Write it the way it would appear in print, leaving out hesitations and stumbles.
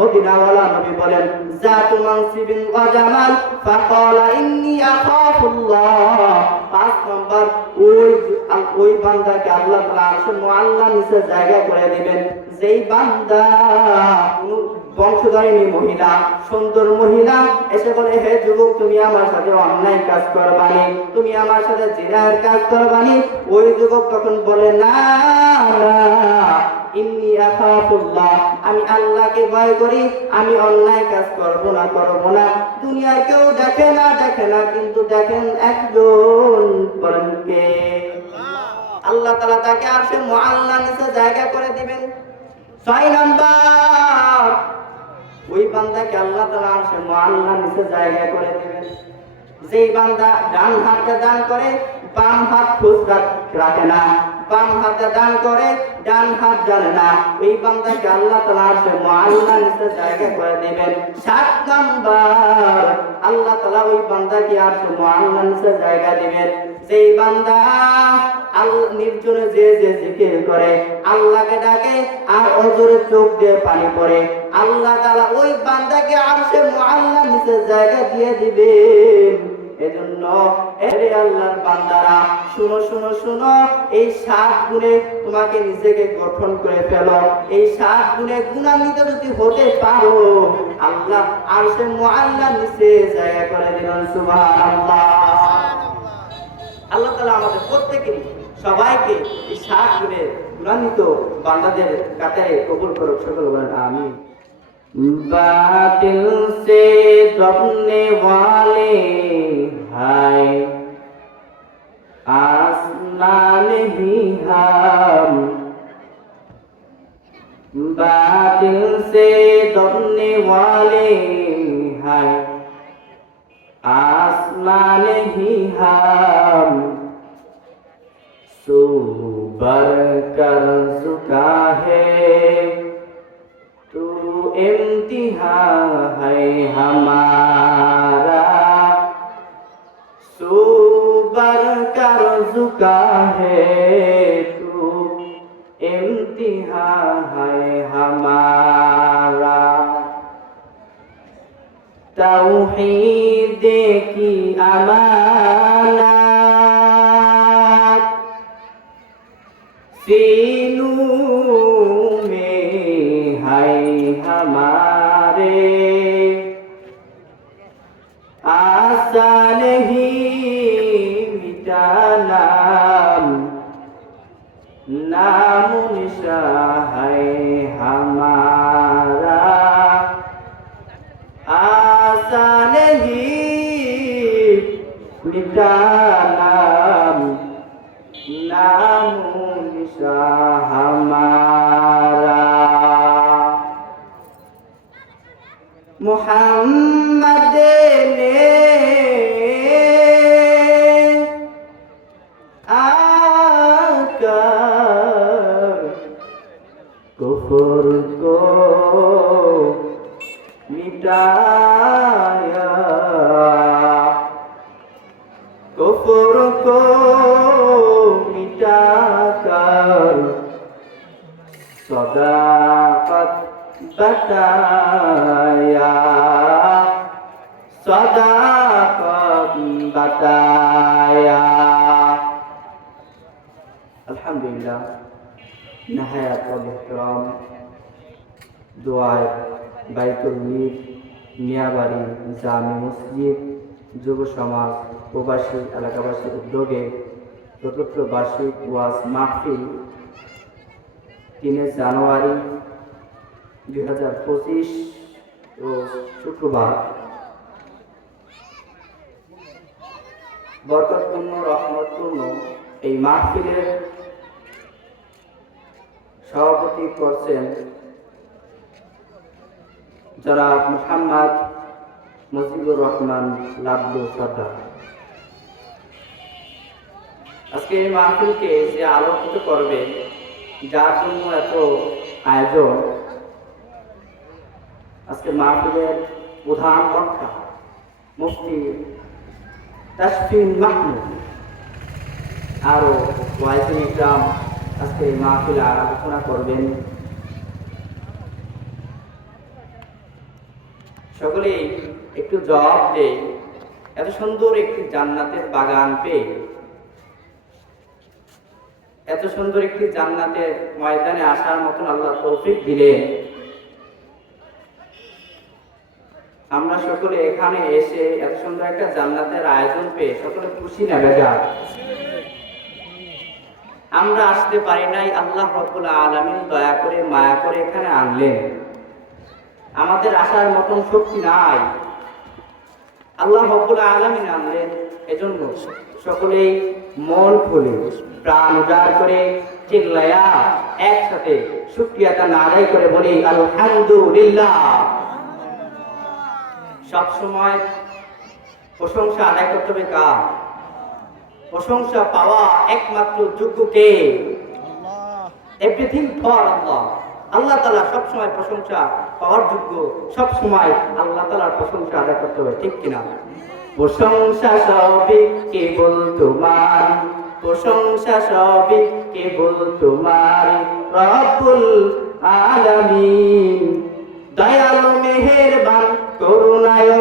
মদিনাওয়ালা নবী বলেন জাতু মানসিবিন ওয়া জামাল ফাকালা ইন্নী আখাফুল্লাহ। 5 নম্বর ওই বান্দাকে আল্লাহ তাআলা আরশের মুআল্লা নিচে জায়গা করে দিবেন যেই বান্দা বংশধরিণী মহিলা, সুন্দর মহিলা এসে বলে, হে যুবক, তুমি আমার সাথে অন্যায় কাজ করবানি, তুমি আমার সাথে জিনার কাজ করবানি। ওই যুবক তখন বলে, না ইন্নী আখাফুল্লাহ, আমি আল্লাহকে ভয় করি, আমি অন্যায় কাজ করব না। দুনিয়ায় কেউ দেখে না, কিন্তু দেখেন একজন, বলেন কে? আল্লাহ তাআলা তাকে আরশের মুআল্লা নিচে জায়গা করে দিবেন। 6 নাম্বার, ওই বান্দাকে আল্লাহ তাআলা আরশের মুআল্লা নিচে জায়গা করে দিবেন যেই বান্দা ডান হাতে দান করে, বাম হাত খুচরা রাখে না, বাম হাতে দান করে, ডান হাত জানে না, ওই বান্দাকে আল্লাহ তাআলা আরশের মুআল্লা নিচে জায়গা করে দিবেন। 7 নাম্বার, আল্লাহ তাআলা ওই বান্দাকে আরশের মুআল্লা নিচে জায়গা দিবেন যেই বান্দা নির্জনে যে জিকির করে, আল্লাহকে ডাকে আর অজরে চোখ দিয়ে পানি পড়ে, আল্লাহ তাআলা ওই বান্দাকে আরশের মুআল্লা নিচে জায়গা দিয়ে দিবেন। এজন্য হে আল্লাহর বান্দারা, শুনো, এই 7 গুণে তোমাকে নিজেকে গঠন করে ফেলো। এই 7 গুণে গুণান্বিত যদি হতে পারো, আল্লাহ আরশের মুআল্লা নিচে জায়গা করে দিবেন। সুবহানাল্লাহ। আল্লাহ তাআলা আমাদের প্রত্যেকেরই, সবাইকে এই 7 গুণে গুণান্বিত বান্দাদের কাতারে কবুল করুক। সকল বলেন আমিন। बातिल से दबने वाले हाय आसमान ही हम, बातिल से दबने वाले हाय आसमान ही हम, सो बर कर चुका है तू इम्तिहान है हमारा, सुबर कर चुका है तू इम्तिहान है हमारा। तौहीद की अमानत सीनों में है हमारे, आसान ही मिटाना नाम निशान है हमारा, आसान ही मिटाना नाम निशान हमारा। मुहम्मद ने आकर कुफ्र को मिटाया, कुफ्र को मिटाकर सदाकत बताया, सदाकत बताया। अल्हम्दुलिल्लाह। नहायत और इहतराम दुआए বাইতুল মির মিয়াবাড়ি জামে মসজিদ যুব সমাজ প্রবাসী এলাকাবাসীর উদ্যোগে চতুর্থ বার্ষিক ওয়াজ মাহফিল 3 জানুয়ারি 2025 রোজ শুক্রবার বরকতপূর্ণ রহমতপূর্ণ এই মাহফিলের সভাপতি করছেন জনাব মুহাম্মদ মুজিবুর রহমান লাবলু সর্দার। আজকে এই মাহফিলকে যে আলোকিত করবে, যার জন্য এত আয়োজন, আজকে মাহফিলের প্রধান বক্তা মুফতি তাসফিন মাহমুদ আরো ওয়াইজিন ইকরাম আজকে এই মাহফিলে আলোচনা করবেন। সকলেই একটু জবাব দেই, এত সুন্দর একটি জান্নাতের বাগান পেয়ে, এত সুন্দর একটি জান্নাতের ময়দানে আসার মতন আল্লাহ তৌফিক দিলেন। আমরা সকলে এখানে এসে এত সুন্দর একটা জান্নাতের আয়োজন পেয়ে সকলে খুশি না বেজার? আমরা আসতে পারি নাই, আল্লাহ রাব্বুল আলামিন দয়া করে মায়া করে এখানে আনলেন। আমাদের আসার মতন শক্তি নাই, আল্লাহ রাব্বুল আলামিন আনলেন। এজন্য সকলেই মন খুলে প্রাণ উজাড় করে চিল্লায়া একসাথে শুকরিয়াটা আদায় করে বলি আলহামদুলিল্লাহ। সব সময় প্রশংসা আদায় করতে হবে কার? প্রশংসা পাওয়া একমাত্র যোগ্য কে? এভরিথিং ফর আল্লাহ। আল্লাহ তাআলা সব সময় প্রশংসা পাওয়ার যোগ্য, সব সময় আল্লাহ তাআলার প্রশংসা আদায় করতে হবে, ঠিক কিনা? প্রশংসা সবই কেবল তোমার, প্রশংসা সবই কেবল তোমার রব্বুল আলামিন। দয়ালু মেহেরবান করুণায়